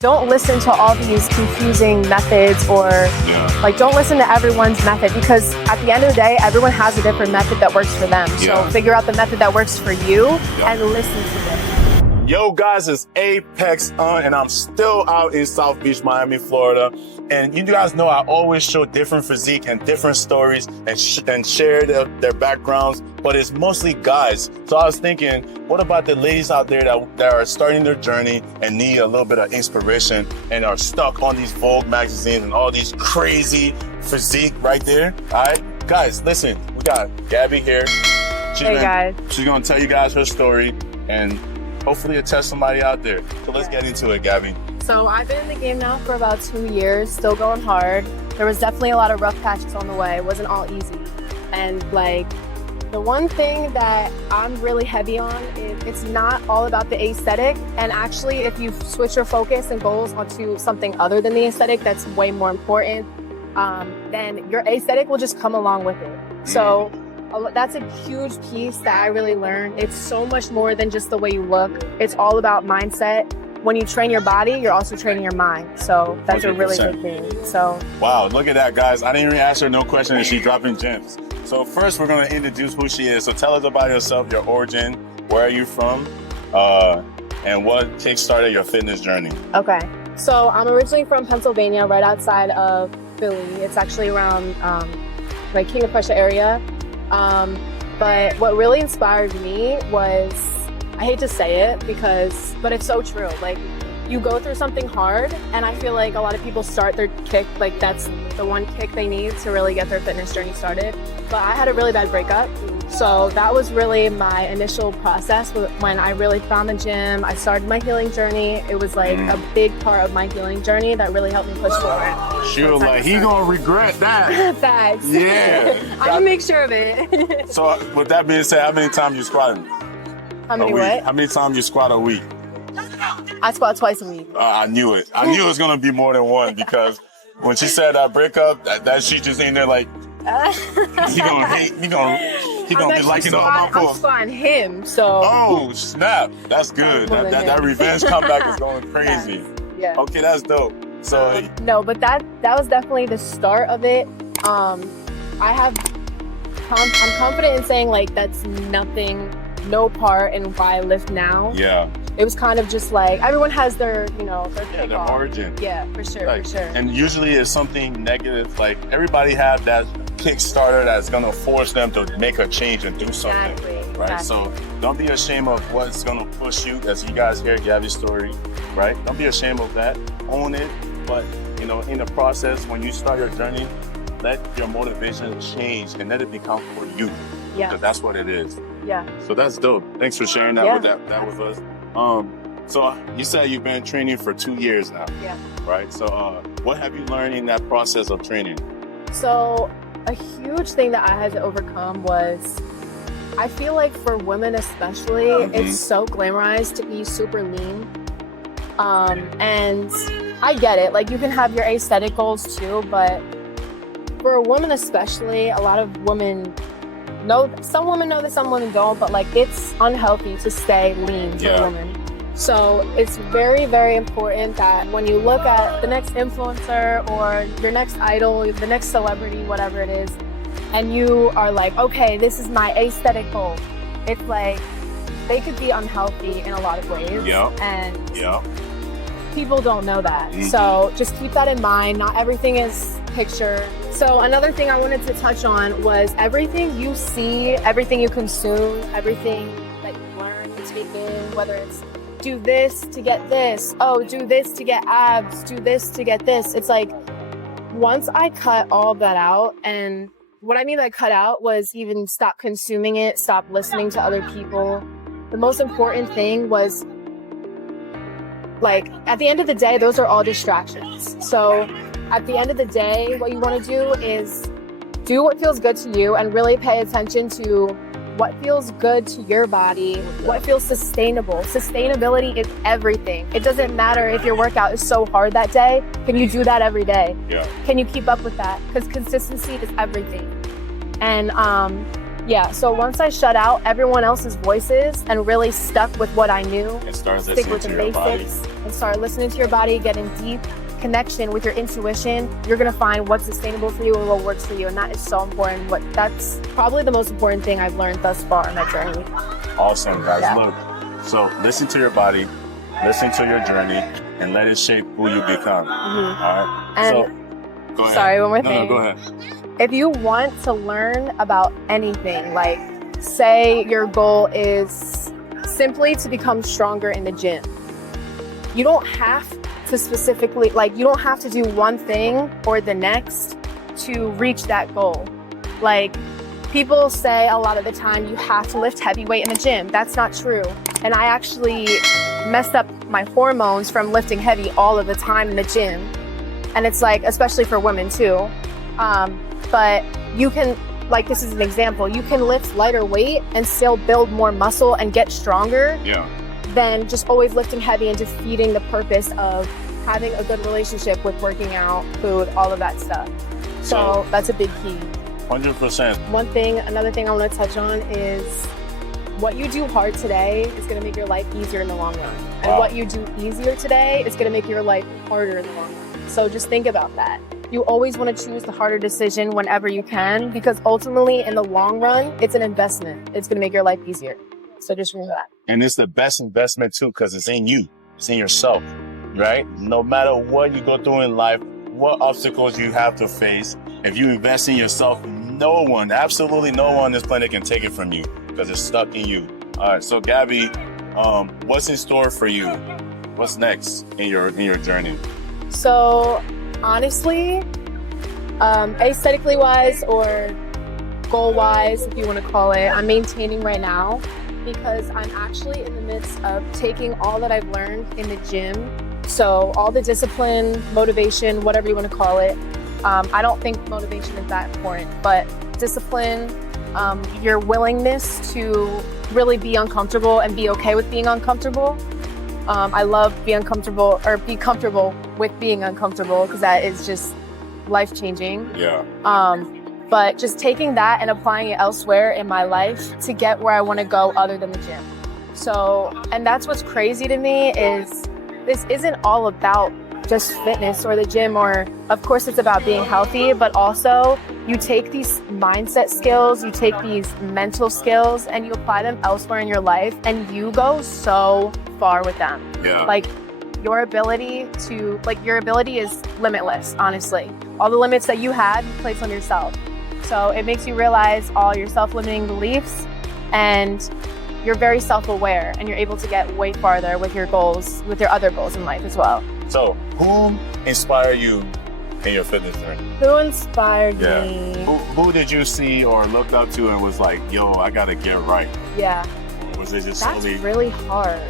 Don't listen to all these confusing methods or don't listen to everyone's method, because at the end of the day, everyone has a different method that works for them. So figure out the method that works for you and listen to it. Yo guys, it's Apex and I'm still out in South Beach, Miami, Florida. And you guys know I always show different physique and different stories and share their backgrounds, but it's mostly guys. So I was thinking, what about the ladies out there that are starting their journey and need a little bit of inspiration and are stuck on these Vogue magazines and all these crazy physique right there? All right, guys, listen, we got Gabby here. She's gonna tell you guys her story and hopefully it'll test somebody out there. So let's get into it, Gabby. So I've been in the game now for about 2 years, still going hard. There was definitely a lot of rough patches on the way. It wasn't all easy. And the one thing that I'm really heavy on is it's not all about the aesthetic. And actually, if you switch your focus and goals onto something other than the aesthetic, that's way more important, then your aesthetic will just come along with it. So that's a huge piece that I really learned. It's so much more than just the way you look. It's all about mindset. When you train your body, you're also training your mind. So that's 100%. A really big thing. So wow, look at that, guys. I didn't even ask her no question and she's dropping gems. So first we're gonna introduce who she is. So tell us about yourself, your origin, where are you from, and what kickstarted your fitness journey. Okay, so I'm originally from Pennsylvania, right outside of Philly. It's actually around King of Prussia area. But what really inspired me was, I hate to say it but it's so true. You go through something hard, and I feel like a lot of people start their kick, that's the one kick they need to really get their fitness journey started. But I had a really bad breakup. So that was really my initial process when I really found the gym. I started my healing journey. It was a big part of my healing journey that really helped me push forward. She was like, he gonna regret that. Facts. Yeah. I'm gonna make sure of it. So with that being said, how many times you squatted? How many times you squat a week? I squat twice a week. I knew it. I knew it was gonna be more than one, because when she said breakup, that she just in there he gonna be liking all my posts. I'm squatting him, so. Oh snap! That's good. That revenge comeback is going crazy. Yeah. Okay, that's dope. So no, but that was definitely the start of it. I'm confident in saying that's no part in why I live now. Yeah. It was kind of just everyone has their their origin. Yeah, for sure. And usually it's something negative. Everybody have that Kickstarter that's gonna force them to make a change and do something. Exactly. Right. So don't be ashamed of what's gonna push you. As you guys hear Gabby's story, right? Don't be ashamed of that. Own it. But in the process, when you start your journey, let your motivation change and let it become for you. Yeah. Because that's what it is. Yeah. So that's dope. Thanks for sharing that with us. So you said you've been training for 2 years now. Yeah. Right. So what have you learned in that process of training? So a huge thing that I had to overcome was, I feel like for women especially, it's so glamorized to be super lean. And I get it. You can have your aesthetic goals too, but for a woman especially, a lot of women some women know that, some women don't, but it's unhealthy to stay lean for a woman. So it's very, very important that when you look at the next influencer or your next idol, the next celebrity, whatever it is, and you are okay, this is my aesthetic goal. It's they could be unhealthy in a lot of ways. And people don't know that. So just keep that in mind. Not everything is picture. So another thing I wanted to touch on was everything you see, everything you consume, everything that you learn and take in, whether it's do this to get this, do this to get abs, do this to get this. It's once I cut all that out, and what I mean by cut out was even stop consuming it, stop listening to other people. The most important thing was at the end of the day, those are all distractions. So at the end of the day, what you want to do is do what feels good to you and really pay attention to what feels good to your body, what feels sustainable. Sustainability is everything. It doesn't matter if your workout is so hard that day. Can you do that every day? Yeah. Can you keep up with that? Because consistency is everything. And Yeah, so once I shut out everyone else's voices and really stuck with what I knew, And start stick listening with to the your body. basics, and start listening to your body, get in deep connection with your intuition, you're gonna find what's sustainable for you and what works for you. And that is so important. That's probably the most important thing I've learned thus far in my journey. Awesome, guys. Yeah. Look, so listen to your body, listen to your journey, and let it shape who you become. All right? And So, go ahead. sorry, one more No, thing. go ahead. If you want to learn about anything, like say your goal is simply to become stronger in the gym, you don't have to specifically, you don't have to do one thing or the next to reach that goal. Like, people say a lot of the time you have to lift heavy weight in the gym. That's not true. And I actually messed up my hormones from lifting heavy all of the time in the gym. And it's like, especially for women too. But you can, this is an example, you can lift lighter weight and still build more muscle and get stronger than just always lifting heavy and defeating the purpose of having a good relationship with working out, food, all of that stuff. So that's a big key. 100%. Another thing I want to touch on is what you do hard today is going to make your life easier in the long run. And what you do easier today is going to make your life harder in the long run. So just think about that. You always want to choose the harder decision whenever you can, because ultimately in the long run, it's an investment. It's going to make your life easier. So just remember that. And it's the best investment too, because it's in you. It's in yourself, right? No matter what you go through in life, what obstacles you have to face, if you invest in yourself, no one, absolutely no one on this planet can take it from you because it's stuck in you. All right, so Gabby, what's in store for you? What's next in your journey? So honestly, aesthetically wise or goal wise, if you want to call it, I'm maintaining right now because I'm actually in the midst of taking all that I've learned in the gym. So all the discipline, motivation, whatever you want to call it. I don't think motivation is that important, but discipline, your willingness to really be uncomfortable and be okay with being uncomfortable. I love be comfortable with being uncomfortable because that is just life-changing. Yeah. But just taking that and applying it elsewhere in my life to get where I want to go other than the gym. So, and that's what's crazy to me is this isn't all about just fitness or the gym, or of course it's about being healthy, but also you take these mindset skills, you take these mental skills and you apply them elsewhere in your life and you go so far with them. Yeah. Your ability is limitless, honestly. All the limits that you had, you place on yourself. So it makes you realize all your self-limiting beliefs and you're very self-aware and you're able to get way farther with your goals, with your other goals in life as well. So who inspired you in your fitness journey? Who inspired me? Who did you see or looked up to and was like, yo, I gotta get right? Yeah. Or was it just That's slowly? really hard.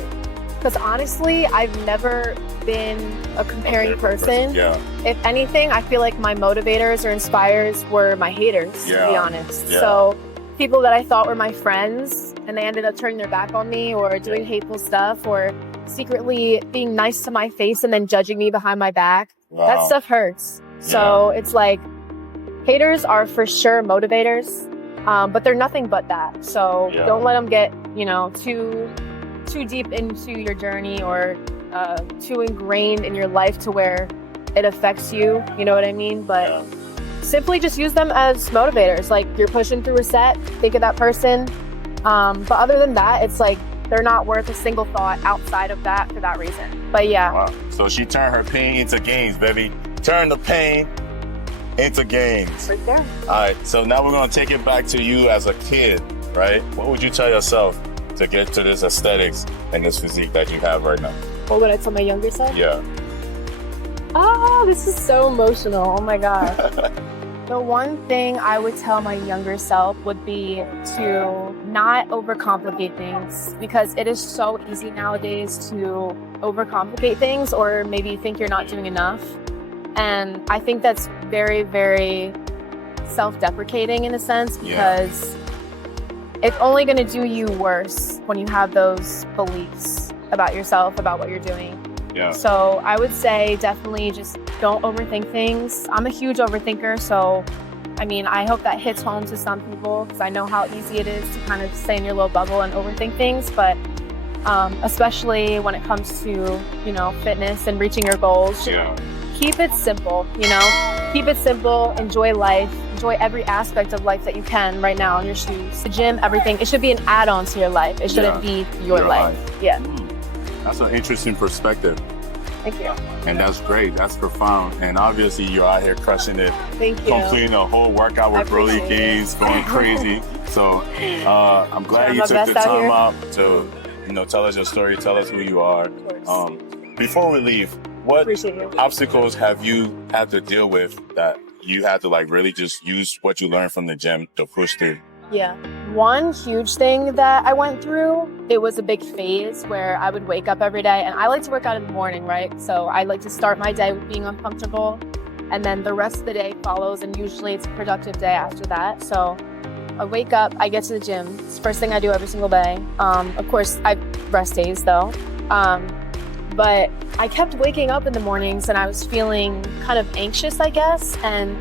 Because honestly, I've never been a comparing person. Yeah. If anything, I feel like my motivators or inspires were my haters, to be honest. Yeah. So people that I thought were my friends and they ended up turning their back on me or doing hateful stuff or secretly being nice to my face and then judging me behind my back. Wow. That stuff hurts. So it's like haters are for sure motivators, but they're nothing but that. So don't let them get, too deep into your journey or too ingrained in your life to where it affects you. You know what I mean? But simply just use them as motivators. Like you're pushing through a set, think of that person. But other than that, it's like they're not worth a single thought outside of that for that reason. But yeah. Wow. So she turned her pain into gains, baby. Turn the pain into gains. Right there. All right. So now we're going to take it back to you as a kid, right? What would you tell yourself to get to this aesthetics and this physique that you have right now? What would I tell my younger self? Yeah. Oh, this is so emotional. Oh my God. The one thing I would tell my younger self would be to not overcomplicate things because it is so easy nowadays to overcomplicate things or maybe think you're not doing enough. And I think that's very, very self-deprecating in a sense because it's only going to do you worse when you have those beliefs about yourself, about what you're doing. Yeah. So I would say definitely just don't overthink things. I'm a huge overthinker, so I mean, I hope that hits home to some people because I know how easy it is to kind of stay in your little bubble and overthink things. But especially when it comes to, you know, fitness and reaching your goals, keep it simple, you know, keep it simple, enjoy life, enjoy every aspect of life that you can right now in your shoes. The gym, everything, it should be an add-on to your life. It shouldn't be your life. Yeah. That's an interesting perspective. Thank you. And that's great. That's profound. And obviously you're out here crushing it. Thank you. Completing a whole workout with Broly gains, going crazy. So I'm glad you took the time out to, you know, tell us your story, tell us who you are. Before we leave, what obstacles have you had to deal with that you had to like really just use what you learned from the gym to push through? Yeah. One huge thing that I went through, it was a big phase where I would wake up every day, and I like to work out in the morning, right? So I like to start my day with being uncomfortable, and then the rest of the day follows, and usually it's a productive day after that. So I wake up, I get to the gym. It's the first thing I do every single day. Of course, I rest days though. But I kept waking up in the mornings and I was feeling kind of anxious, I guess. And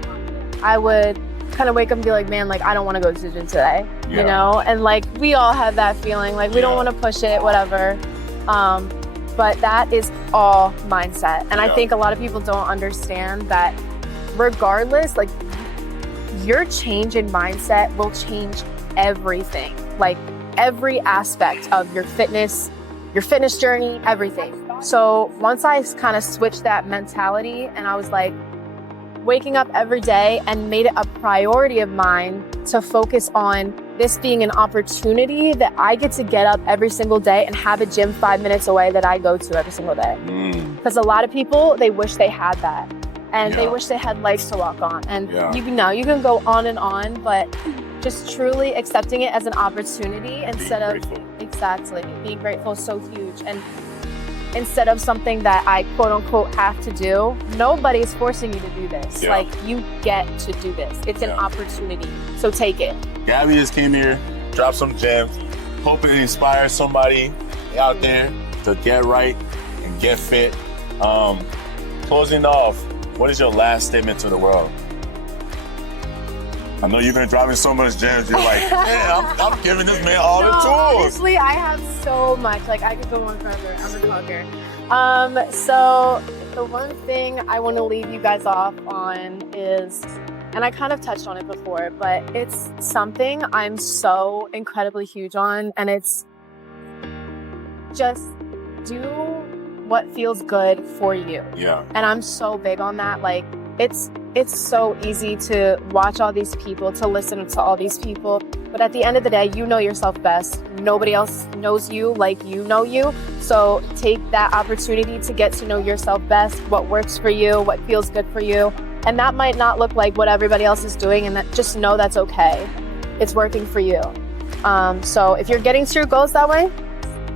I would kind of wake up and be like, man, like, I don't want to go to the gym today, you know? And like, we all have that feeling, like, we don't want to push it, whatever. But that is all mindset. And I think a lot of people don't understand that regardless, like, your change in mindset will change everything, like every aspect of your fitness journey, everything. So once I kind of switched that mentality and I was like waking up every day and made it a priority of mine to focus on this being an opportunity that I get to get up every single day and have a gym 5 minutes away that I go to every single day. Because a lot of people, they wish they had that. And they wish they had legs to walk on. And you can go on and on, but just truly accepting it as an opportunity instead of being grateful is so huge. And instead of something that I quote unquote have to do, nobody's forcing you to do this. Like, you get to do this. It's an opportunity. So take it. Gabby just came here, dropped some gems, hoping it inspires somebody out there to get right and get fit. Closing off, what is your last statement to the world? I know you've been dropping so much gems. You're like, man, I'm giving this man all the tools. Honestly, I have so much. Like, I could go on forever. I'm a talker. So the one thing I want to leave you guys off on is, and I kind of touched on it before, but it's something I'm so incredibly huge on, and it's just do what feels good for you. And I'm so big on that. Like, it's so easy to watch all these people, to listen to all these people, but at the end of the day, you know yourself best. Nobody else knows you like you know you. So take that opportunity to get to know yourself best, what works for you, what feels good for you. And that might not look like what everybody else is doing, and that, just know that's okay. It's working for you. So if you're getting to your goals that way,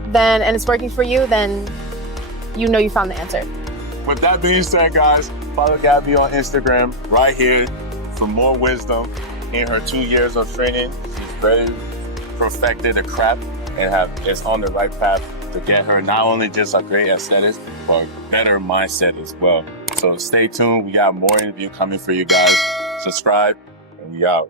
then, and it's working for you, then you know you found the answer. With that being said, guys, follow Gabby on Instagram right here for more wisdom. In her 2 years of training, she's very perfected the craft and is on the right path to get her not only just a great aesthetics, but a better mindset as well. So stay tuned. We got more interview coming for you guys. Subscribe, and we out.